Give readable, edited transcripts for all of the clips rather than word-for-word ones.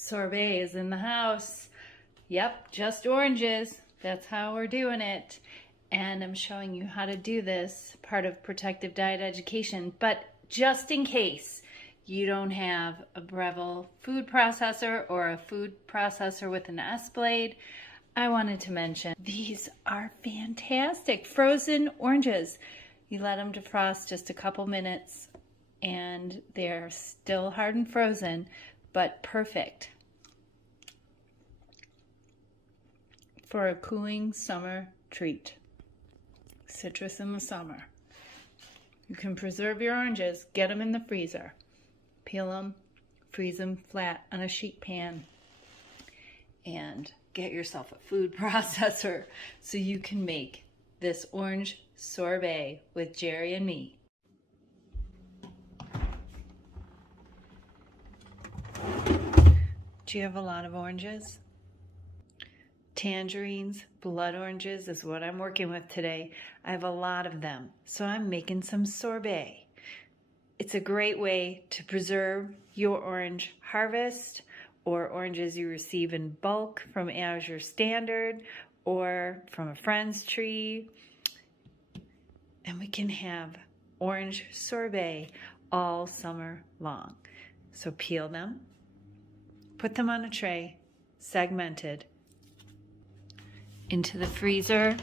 Sorbet is in the house. Yep, just oranges. That's how we're doing it. And I'm showing you how to do this, part of protective diet education. But just in case you don't have a Breville food processor or a food processor with an S blade, I wanted to mention these are fantastic frozen oranges. You let them defrost just a couple minutes and they're still hard and frozen, but perfect for a cooling summer treat. Citrus in the summer. You can preserve your oranges, get them in the freezer, peel them, freeze them flat on a sheet pan, and get yourself a food processor so you can make this orange sorbet with Jerry and me. Do you have a lot of oranges? Tangerines, blood oranges is what I'm working with today. I have a lot of them, so I'm making some sorbet. It's a great way to preserve your orange harvest or oranges you receive in bulk from Azure Standard or from a friend's tree. And we can have orange sorbet all summer long. So peel them, put them on a tray, segmented, into the freezer,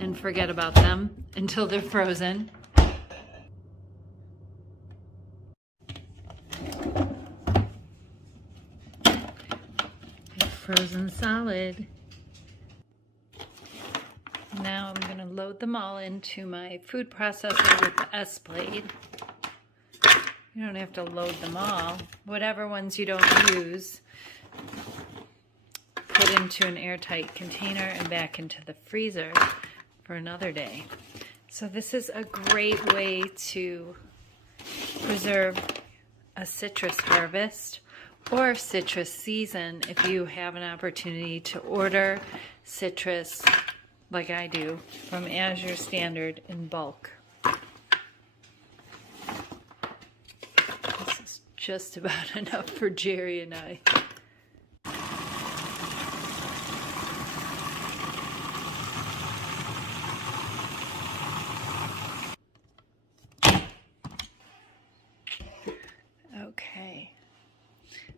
and forget about them until they're frozen. They're frozen solid. Now I'm going to load them all into my food processor with the S blade. You don't have to load them all. Whatever ones you don't use, put into an airtight container and back into the freezer for another day. So this is a great way to preserve a citrus harvest or citrus season if you have an opportunity to order citrus like I do from Azure Standard in bulk. This is just about enough for Jerry and I. Okay,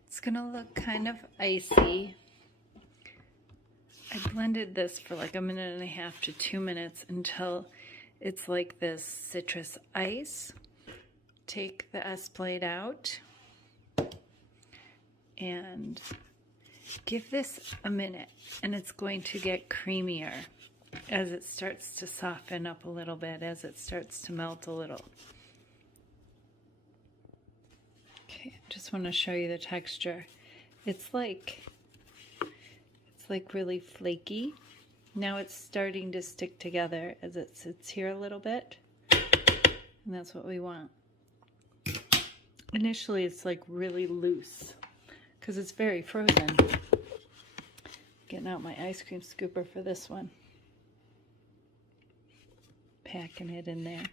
it's gonna look kind of icy. I blended this for like 1.5 minutes to 2 minutes until it's like this citrus ice. Take the S blade out and give this a minute, and it's going to get creamier as it starts to soften up a little bit, as it starts to melt a little. Okay, just want to show you the texture. It's like really flaky. Now it's starting to stick together as it sits here a little bit, and that's what we want. Initially it's like really loose because it's very frozen. Getting out my ice cream scooper for this one. Packing it in there.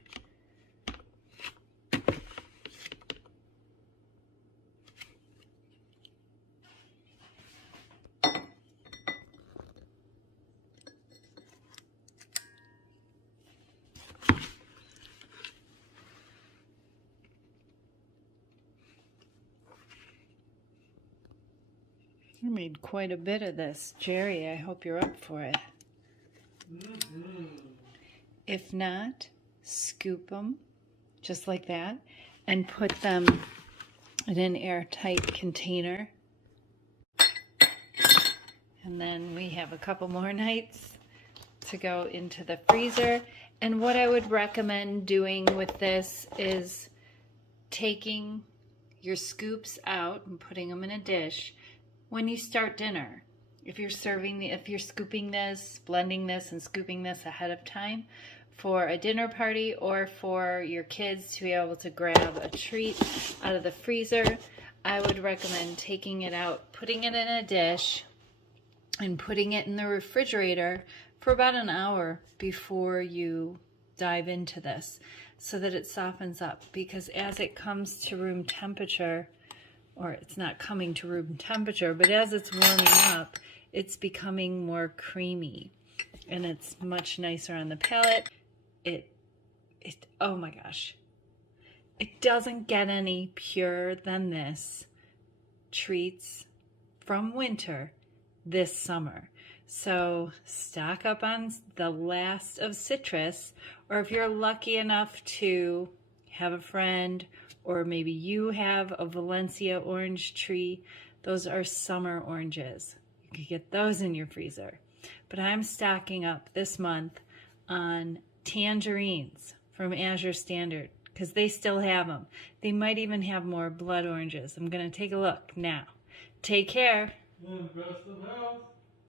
I made quite a bit of this. Jerry, I hope you're up for it. If not, scoop them just like that and put them in an airtight container. And then we have a couple more nights to go into the freezer. And what I would recommend doing with this is taking your scoops out and putting them in a dish when you start dinner. If you're scooping this, blending this, and scooping this ahead of time for a dinner party or for your kids to be able to grab a treat out of the freezer, I would recommend taking it out, putting it in a dish, and putting it in the refrigerator for about an hour before you dive into this. so that it softens up, because as it comes to room temperature, or it's not coming to room temperature, but as it's warming up, it's becoming more creamy and it's much nicer on the palate. Oh my gosh, it doesn't get any purer than this treats from winter this summer. So stock up on the last of citrus, or if you're lucky enough to have a friend, or maybe you have a Valencia orange tree, those are summer oranges. You could get those in your freezer. But I'm stocking up this month on tangerines from Azure Standard, because they still have them. They might even have more blood oranges. I'm going to take a look now. Take care. Best of health.